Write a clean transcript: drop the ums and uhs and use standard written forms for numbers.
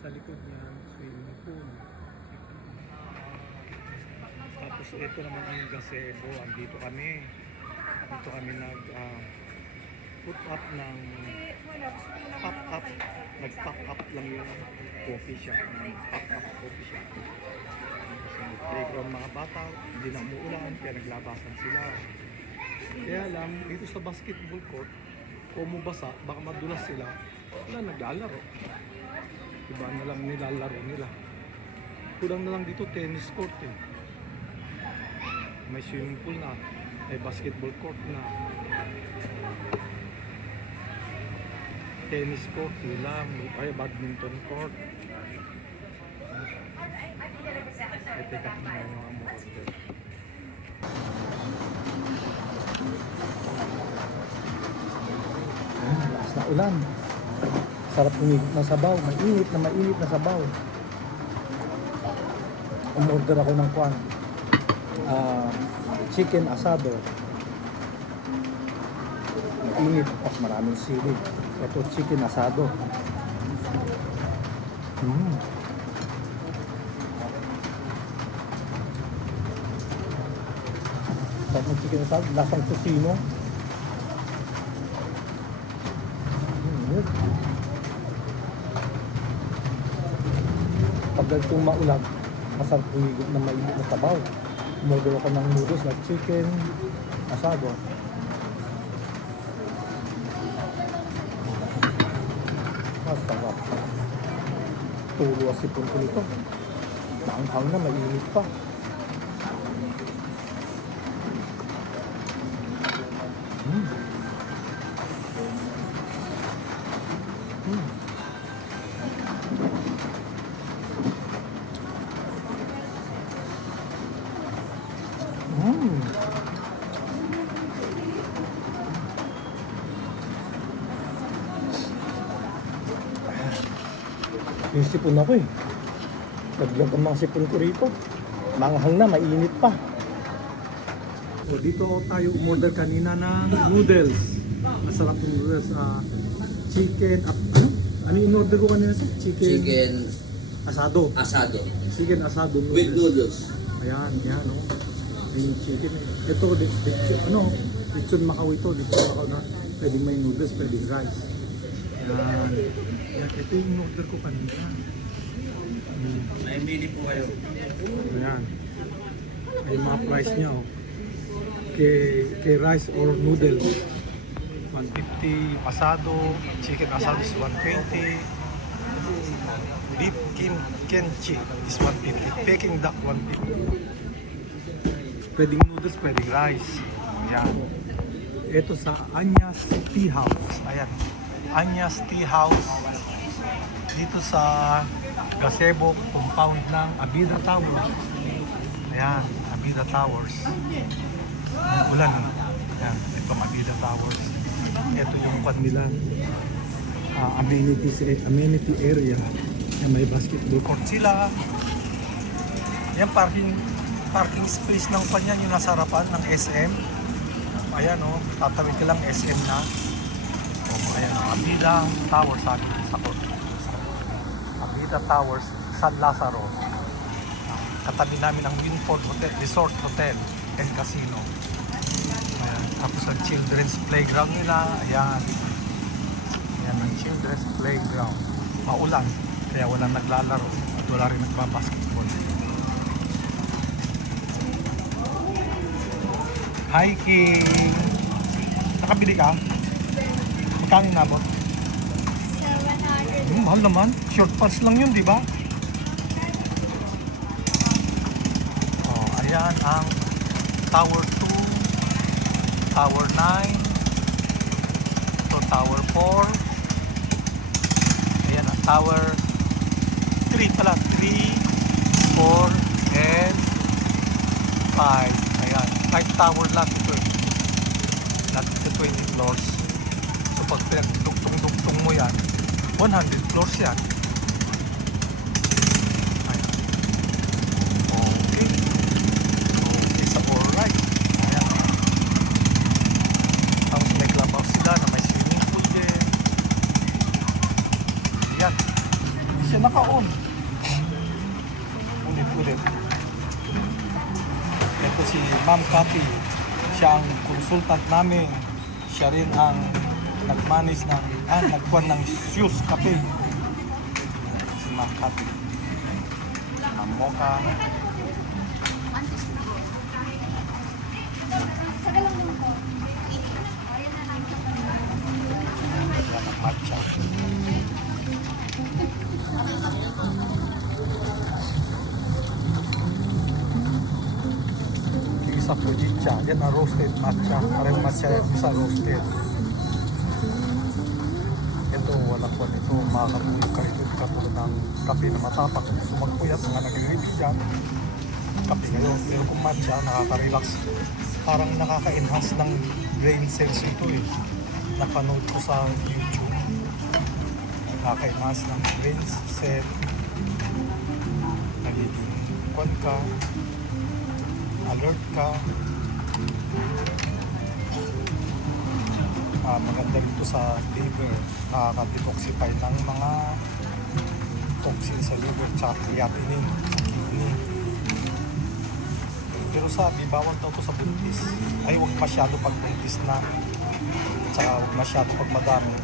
Sa likod niyan, swimming pool. Tapos ito naman ang gazebo. Andito kami. Dito kami put up ng pop up. Nag-pop up lang yung coffee shop. Pop up coffee shop. Kasi playground mga bata. Hindi na umuulan. Kaya naglabasan sila. Kaya lang, dito sa basketball court, kung mabasa, baka madulas sila. Wala, naglalaro. Iba na lang nilalaro nila. Kulang na lang dito, tennis court eh. May swimming pool na, may basketball court na. Tennis court, lang, may badminton court. Ay, teka, mga order. Lakas na ulan. Sarap umigit na sabaw. Mainit na sabaw. Umorder ako ng chicken asado. Mainit. Tapos maraming sili. Ito chicken asado. Sarap ng chicken asado. Lasang tocino. Pag itong maulag, masarap humigop ng mainit na sabaw. Umorder ako ng noodles na chicken asado. Masarap. Tulo ang sipon ko nito. Maanghang na, mainit pa. Yung sipon ako eh. Naglag ang mga sipon ko rito. Manghang na, mainit pa. O, dito tayo umorder kanina ng noodles. Masarap yung noodles. Chicken, ano yung order ko kanina sa? Chicken Asado. asado Chicken asado noodles. with noodles. Ayan, yan o. Yung chicken. Ito, lechon Macau ito. Lechon Macau na pwedeng may noodles, pwedeng rice. Yan. Yan. Ito yung order ko kanina. May mili po kayo. Ayan. Ay mga price niya o. Kay rice or noodles. 150 asado, chicken asado is 120. Beef kimchi is 150. Peking duck 150. Pwedeng noodles, pwedeng rice. Ayan. Ito sa Anya's Tea House. Ayan. Anya's Tea House. Dito sa Gazebo compound ng Abida Towers. Ayan, Abida Towers. Ulan. Ayan, ito Abida Towers. Ito yung kwan nila. Amenity area. Ayan, may basketball court sila. Ayan, parking space ng kanya yung nasa harapan ng SM. Ayan o, tatawid ka lang SM na. Ayan o, Abida Towers sa Abida Towers, San Lazaro. Katabi namin ang Winford Hotel, Resort Hotel and Casino. Ayan. Tapos ang children's playground nila. Ayan. Ayan ang children's playground. Maulan, kaya walang naglalaro at wala rin nagbabasketball. Hiking! Nakabili ka? Magkano inabot? Mahal naman. Short pants lang yun, di ba? Oh, ayan ang Tower 2, Tower 9, ito Tower 4, ayan ang Tower 3 pala, 3, 4, and 5. Ayan, 5 tower lang ito eh. Not ito 20 floors. So pag pinagdugtong-dugtong mo yan, 100 floors yan. Ayan. Okay. Okay, sa alright. Ayan. Tapos may clubhouse sila na may swimming pool din. Ayan. siya naka-on. Ulit-ulit. Ito si Ma'am Cathy. Siya ang consultant namin. Siya rin ang nagmanis ng, nagkuhan ng shoes kape. Si Ma'am Cathy. Ma'am Mocha. Yan ang matcha. Yung isa pujicha. Yan ang roasted matcha. Parang matcha yung isa roasted. Ito, wala po nito. Makakatulog ka ito. Katulad ng kape na matapang. Gusto magpuyat, mga nag-review dyan. Kape ngayon. Pero kung matcha, nakaka-relax. Parang nakaka-enhance ng brain cells ito eh. Napanood ko sa YouTube. Nakaka-enhance ng brain cell. Nagiging kwan ka. Alert ka. Maganda ito sa liver. Nakaka-detoxify ng mga toxin sa liver. Tsaka creatinine sa kidney. Pero sabi, bawal daw ko sa buntis. Ay, huwag masyado pag buntis na. Tsaka huwag masyado pag madami.